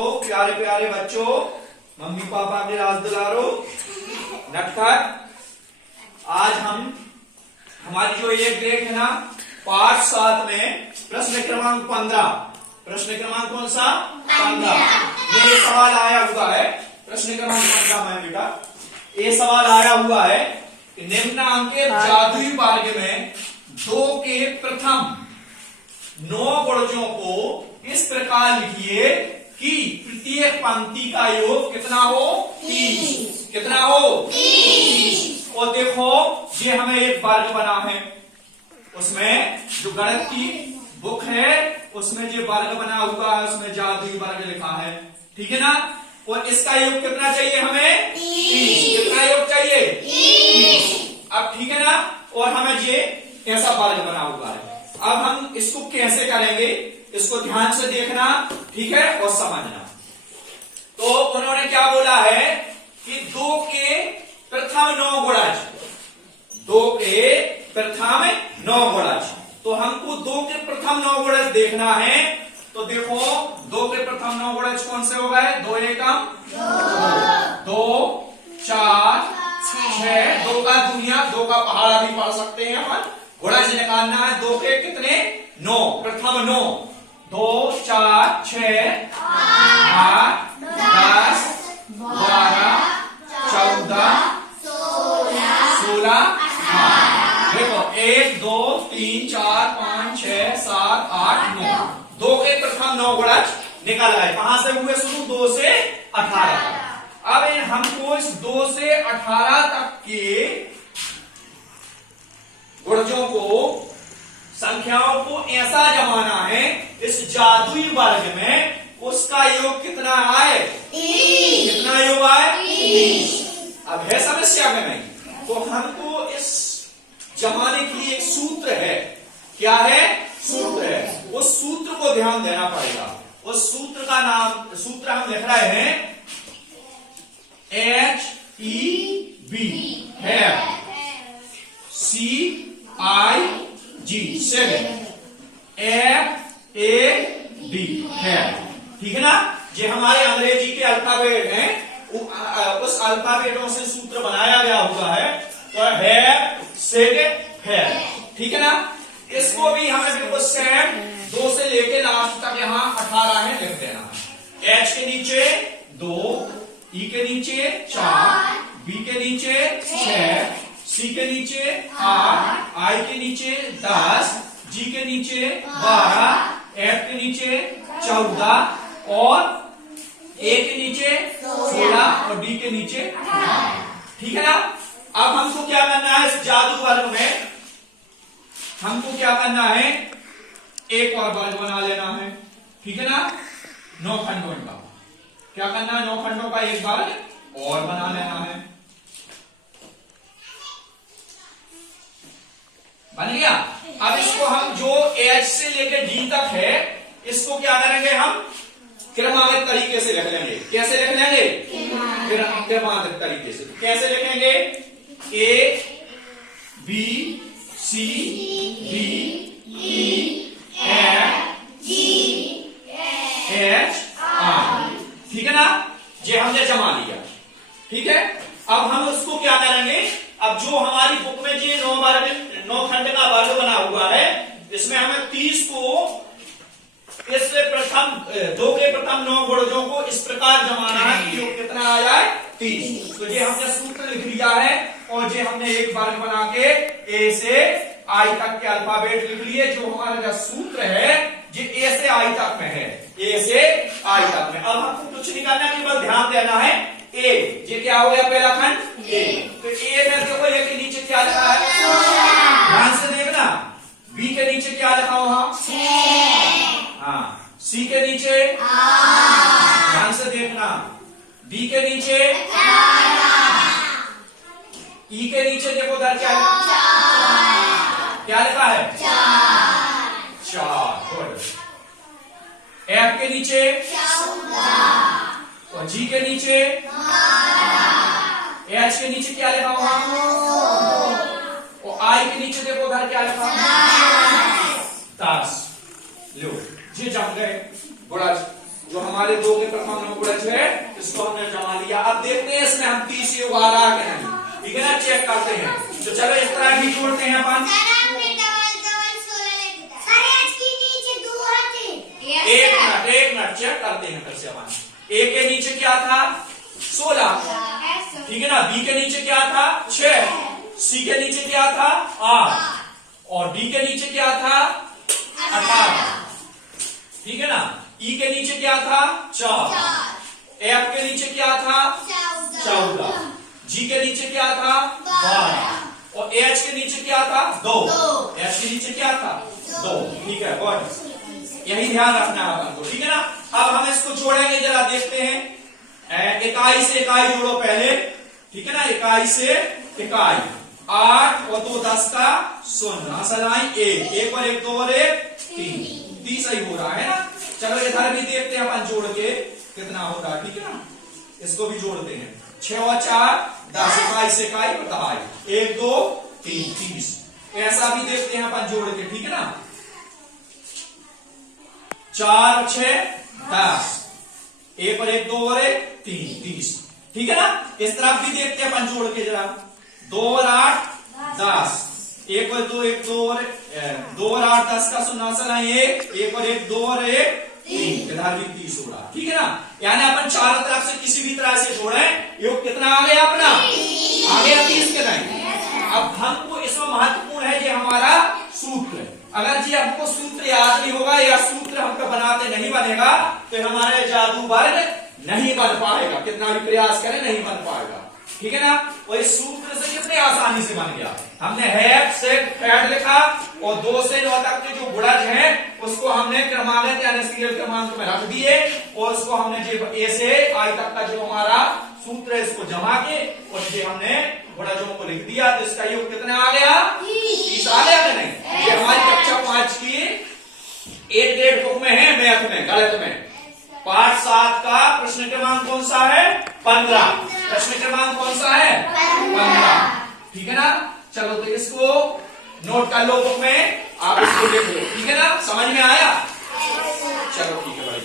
तो प्यारे प्यारे बच्चों, मम्मी पापा के राज दुलारो, नटखट, आज हम हमारी जो ये ग्रेड है ना पाठ 7 में प्रश्न क्रमांक 15, प्रश्न क्रमांक कौन सा 15 ये सवाल आया हुआ है। प्रश्न क्रमांक 15 में बेटा ये सवाल आया हुआ है कि निम्नांकित जादुई वर्ग में 2 के प्रथम 9 गुणजों को इस प्रकार लिखिए कि प्रत्येक पंक्ति का योग कितना हो 30। कितना हो 30। और देखो ये हमें एक वर्ग बना है, उसमें जो गणित की बुक है उसमें जो वर्ग बना हुआ है उसमें जादुई वर्ग लिखा है, ठीक है ना। और इसका योग कितना चाहिए हमें 30। कितना योग चाहिए 30। अब ठीक है ना। और हमें ये ऐसा वर्ग बना हुआ है। अब हम इसको कैसे करेंगे, इसको ध्यान से देखना, ठीक है, और समझना। तो उन्होंने क्या बोला है कि 2 के प्रथम 9 गुणज, 2 के प्रथम 9 गुणज। तो हमको 2 के प्रथम 9 गुणज देखना है। तो देखो 2 के प्रथम 9 गुणज कौन से हो गए, 2 एकम 2, 4, 6, 2 का दुनिया 2 का पहाड़ा भी पढ़ सकते हैं अपन। गुणज निकालना है 2 के कितने 9, प्रथम 9, 2, 4, 6, 8, 10, 12, 14, 16, 18। देखो 1, 2, 3, 4, 5, 6, 7, 8, 9। 2 के प्रथम 9 गुणज निकल आए। कहां से हुए शुरू, 2 से 18 तक। अब हमको इस 2 से 18 तक के गुणजों को, संख्याओं को ऐसा जमाना है इस जादुई वर्ग में उसका योग कितना आए 30। कितना योग आए 30। अब है समस्या में नहीं, तो हमको इस जमाने के लिए एक सूत्र है। क्या है सूत्र है, उस सूत्र को ध्यान देना पड़ेगा। उस सूत्र का नाम, सूत्र हम लिख रहे हैं HEB है, CIG 7, FAD है, ठीक है ना। ये हमारे अंग्रेजी के अल्फाबेट हैं, उस अल्फाबेटों से सूत्र बनाया गया हुआ है। तो है सेड है, ठीक है ना। इसको भी हमें बिल्कुल सेम 2 से लेके लास्ट तक यहाँ 18 में लिख देना है। H के नीचे 2, E के नीचे 4, B के नीचे 6, C के नीचे 8, I के नीचे 10, G के नीचे 12, F के नीचे 14 और A के नीचे 16 और D के नीचे 18, ठीक है ना। अब हमको क्या करना है इस जादू वर्ग में, हमको क्या करना है एक और वर्ग बना लेना है, ठीक है ना। 9 खंडों का क्या करना है, 9 खंडों का एक वर्ग और बना लेना है। बन गया। अब इसको हम जो H से लेकर D तक है इसको क्या करेंगे, हम क्रमागत तरीके से लिख लेंगे। कैसे लिख लेंगे, क्रमागत तरीके से। कैसे लिखेंगे, A B C D E F G H I, ठीक है ना। ये हमने जमा लिया, ठीक है। अब हम उसको क्या करेंगे, अब जो हमारी बुक में ये 9 खंड का वर्ग बना हुआ है इसमें हमें 30 को इस प्रथम 2 के प्रथम 9 गुणजों को इस प्रकार जमाना है कि योग कितना आ जाए 30। तो ये हमने सूत्र लिख लिया है और ये हमने एक वर्ग बना के A से I तक के अल्फाबेट लिख लिए। जो हमारा जो सूत्र है ये A से I तक में है, A से I तक में। अब हमको कुछ नहीं करना, केवल ध्यान देना है A, ये क्या हो गया पहला खंड A। तो A में देखो A के नीचे क्या लिखा है, ध्यान से देखना। B के नीचे क्या लिखा हुआ, हाँ। C के नीचे ध्यान से देखना, D के नीचे, E के नीचे देखो उधर क्या लिखा है 4। गुड। F के नीचे और G के नीचे, H के नीचे क्या लिखा हुआ, और I के नीचे देखो उधर क्या लिखा 10। लो ये जम गए गुणज जो हमारे हमारे 2 के प्रथम गुणज है, इसको हमने जमा लिया। अब देखते हैं इसमें हम 30 योग आ रहा है कि नहीं, ठीक है ना, चेक करते हैं। तो चलो इस तरह भी जोड़ते हैं अपन। एक मिनट चेक करते हैं फिर से अपन। ए के नीचे क्या था 16, ठीक है ना, बी के नीचे क्या था 6, सी के नीचे क्या था 8 और डी के नीचे क्या था 18, ठीक है ना। ई के नीचे क्या था 4, एफ के नीचे क्या था 14, जी के नीचे क्या था 12 और एच के नीचे क्या था 2, एच के नीचे क्या था 2, ठीक है। गुड, यही ध्यान रखना है अपन को, ठीक है ना। अब हम इसको जोड़ेंगे, जरा देखते हैं। इकाई से इकाई जोड़ो पहले, ठीक है ना, इकाई से इकाई। 8 और 2 10 का 0, असल आई 1 और 1 2 और 1 3, 30 सही हो रहा है ना। चलो इधर भी देखते हैं अपन जोड़ के कितना हो रहा है, ठीक है ना, इसको भी जोड़ते हैं। 6 और 4 10, इकाई से इकाई और दहाई, 1 2 3 30। ऐसा भी देखते हैं अपन जोड़ के, ठीक है ना। 4 और 6 10, 1 और 1 2 और 1 3 30, ठीक है ना। इस तरफ भी देखते हैं अपन जोड़ के जरा। 2 और 8 10, 1 और 2 1 2 और 2 और 8 10 का 0 असल है 1 और 1 2 और 1 3, इधर भी 30 हो रहा, ठीक है ना। यानी अपन चारों तरफ से किसी भी तरह से जोड़े, योग कितना आ गया अपना, आ गया 30 के नहीं। अब हमको इसमें महत्वपूर्ण है ये हमारा सूत्र। अगर जी हमको सूत्र याद नहीं होगा या सूत्र हमको बनाते नहीं बनेगा तो हमारे जादू वर्ग नहीं बन पाएगा, कितना भी प्रयास करें नहीं बन पाएगा, ठीक है ना। और इस सूत्र से कितने आसानी से बन गया। हमने हैव सेट फैड लिखा और 2 से 9 तक के जो गुणज हैं उसको हमने क्रमागत यानी सीरियल क्रमांक में रख दिए और उसको हमने जो ए से आई तक का जो हमारा सूत्र है इसको जमा के और ये हमने गुणजों को लिख दिया। तो इसका योग कितना आ गया 30 आ गया कि नहीं। ये हमारी कक्षा 5 की 8 ग्रेड बुक में है, मैथ में गणित में पाठ 7 का प्रश्न क्रमांक कौन सा है 15, प्रश्न क्रमांक कौन सा है 15, ठीक है ना। चलो तो इसको नोट कर लो बुक में, आप इसको लिख लो, ठीक है ना, समझ में आया। चलो ठीक है भाई।